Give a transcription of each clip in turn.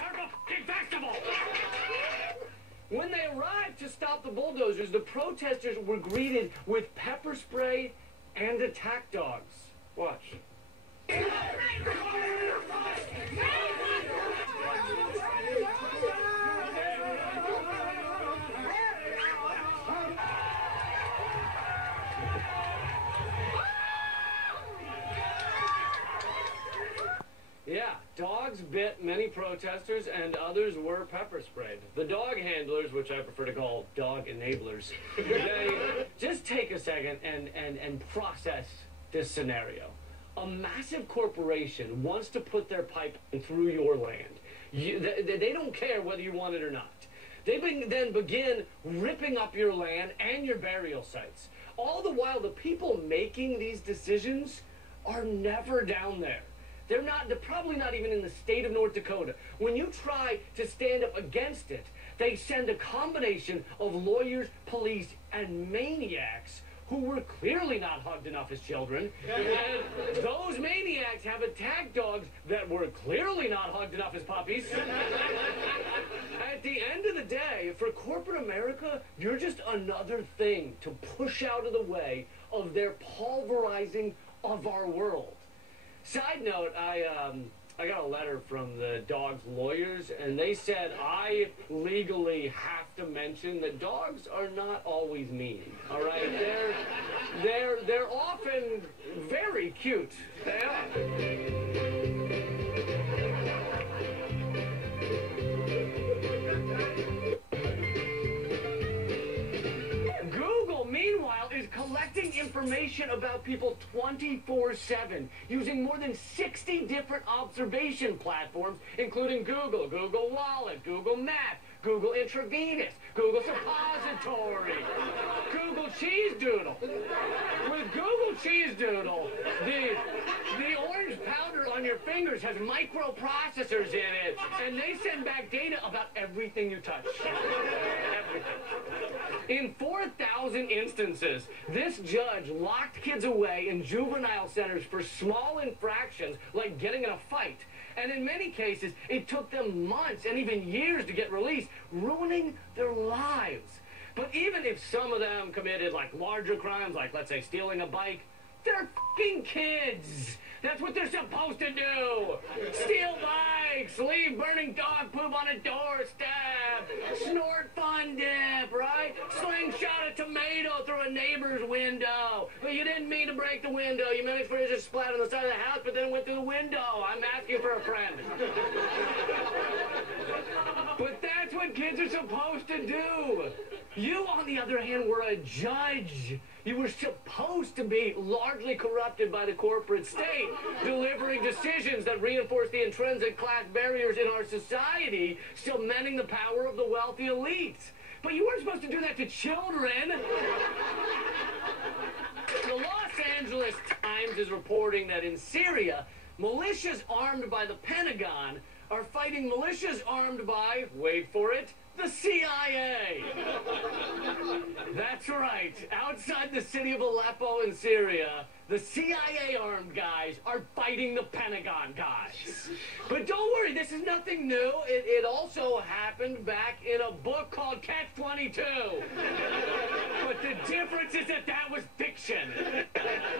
start a f***ing festival! When they arrived to stop the bulldozers, the protesters were greeted with pepper spray and attack dogs. Watch. Yeah, dogs bit many protesters and others were pepper sprayed. The dog handlers, which I prefer to call dog enablers, they just take a second and process this scenario. A massive corporation wants to put their pipe through your land. They don't care whether you want it or not. They then begin ripping up your land and your burial sites. All the while, the people making these decisions are never down there. They're probably not even in the state of North Dakota. When you try to stand up against it, they send a combination of lawyers, police, and maniacs who were clearly not hugged enough as children. And those maniacs have attack dogs that were clearly not hugged enough as puppies. At the end of the day, for corporate America, you're just another thing to push out of the way of their pulverizing of our world. Side note, I got a letter from the dog's lawyers, and they said I legally have to mention that dogs are not always mean. All right, they're often very cute. They are. Collecting information about people 24/7 using more than 60 different observation platforms, including Google, Google Wallet, Google Maps, Google Intravenous, Google Suppository, Google Cheese Doodle. With Google Cheese Doodle, the orange powder on your fingers has microprocessors in it, and they send back data about everything you touch. Everything. In 4,000 instances, this judge locked kids away in juvenile centers for small infractions like getting in a fight. And in many cases, it took them months and even years to get released, ruining their lives. But even if some of them committed like larger crimes, like let's say stealing a bike, they're f***ing kids. That's what they're supposed to do. Steal bikes, leave burning dog poop on a doorstep, snort Fun Dip, right? Slingshot a tomato through a neighbor's window. Well, you didn't mean to break the window. You meant for it to just splat on the side of the house, but then it went through the window. I'm asking for a friend. But that's what kids are supposed to do. You, on the other hand, were a judge. You were supposed to be largely corrupted by the corporate state, delivering decisions that reinforce the intrinsic class barriers in our society, cementing the power of the wealthy elite. But you weren't supposed to do that to children. The Los Angeles Times is reporting that in Syria, militias armed by the Pentagon are fighting militias armed by, wait for it, the CIA. That's right. Outside the city of Aleppo in Syria, the CIA armed guys are fighting the Pentagon guys. But don't worry, this is nothing new. It also happened back in a book called Catch-22. But the difference is that that was fiction.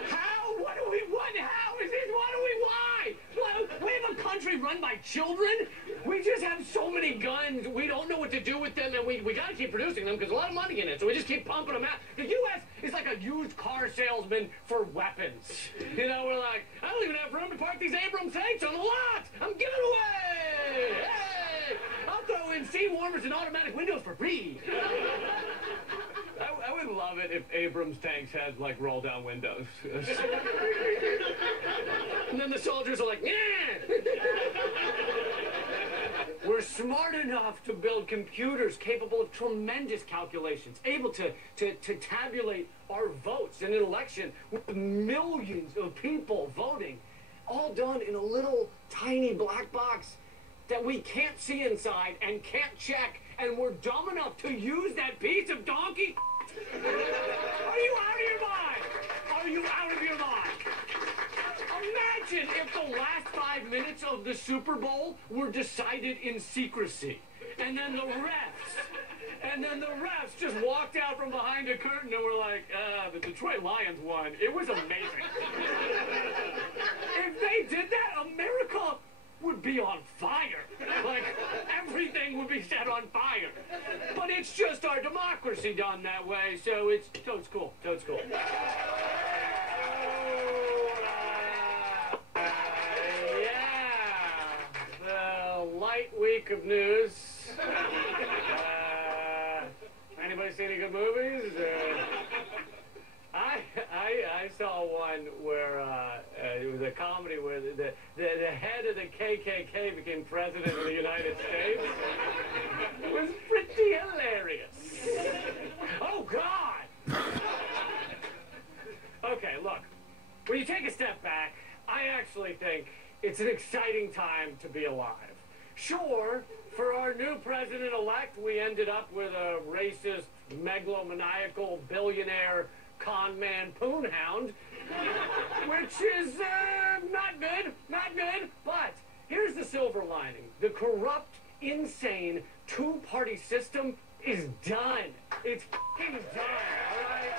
How? What do we want? How is this? What do we why? What? We have a country run by children? We just have so many guns, we don't know what to do with them, and we gotta keep producing them because there's a lot of money in it, so we just keep pumping them out. The U.S. is like a used car salesman for weapons. You know, we're like, I don't even have room to park these Abrams tanks on the lot! I'm giving away! Hey! I'll throw in seat warmers and automatic windows for free! I would love it if Abrams tanks had, like, roll-down windows. And then the soldiers are like, yeah! We're smart enough to build computers capable of tremendous calculations, able to tabulate our votes in an election with millions of people voting, all done in a little tiny black box that we can't see inside and can't check, and we're dumb enough to use that piece of donkey. Are you out of your mind? Are you out of your mind? Imagine Imagine if the last 5 minutes of the Super Bowl were decided in secrecy. And then the refs just walked out from behind a curtain and were like, the Detroit Lions won. It was amazing. If they did that, America would be on fire. Like, everything would be set on fire. But it's just our democracy done that way, so it's cool. Totes cool. Light week of news. Anybody see any good movies? I saw one where it was a comedy where the head of the KKK became president of the United States. It was pretty hilarious. Oh, God! Okay, look. When you take a step back, I actually think it's an exciting time to be alive. Sure, for our new president-elect, we ended up with a racist, megalomaniacal, billionaire, con man, poon hound, which is not good, but here's the silver lining. The corrupt, insane, two-party system is done. It's f***ing done, all right?